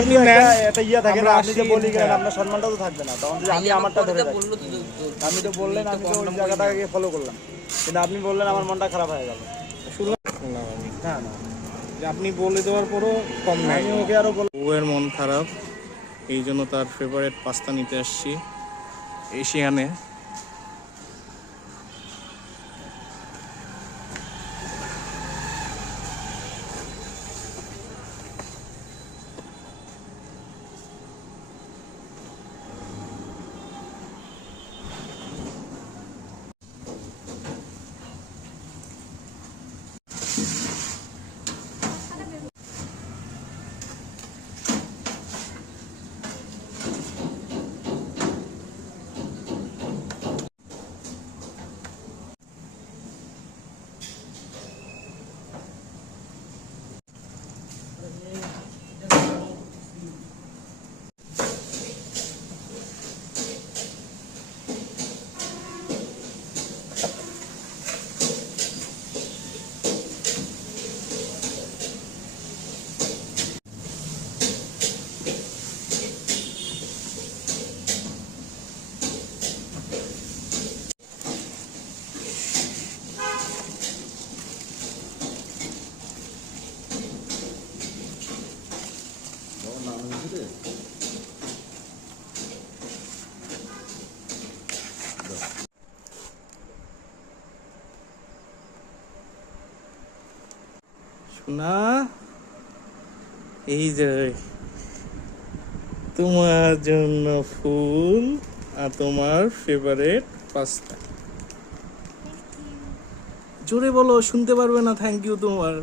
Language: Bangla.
আপনি একটা ইয়া থাকে না, আপনি যে বলি আপনার সম্মানটা তো থাকবে না, তখন আমি আমারটা ধরে আপনি তো বললেন, আমি তো ওই জায়গাটাকে ফলো করলাম, কিন্তু আপনি বললেন আমার মনটা খারাপ হয়ে গেল। শুনলাম আমি না না, যে আপনি বলে দেওয়ার পরও কম নাই। আমি ওকে আরো বউয়ের মন খারাপ, এই জন্য তার ফেভারিট পাস্তা নিতে আসছি এশিয়ানে। শোনা, এই যে তোমার জন্য ফুল আর তোমার ফেভারিট পাস্তা। জোরে বলো, শুনতে পারবে না। থ্যাংক ইউ তোমার।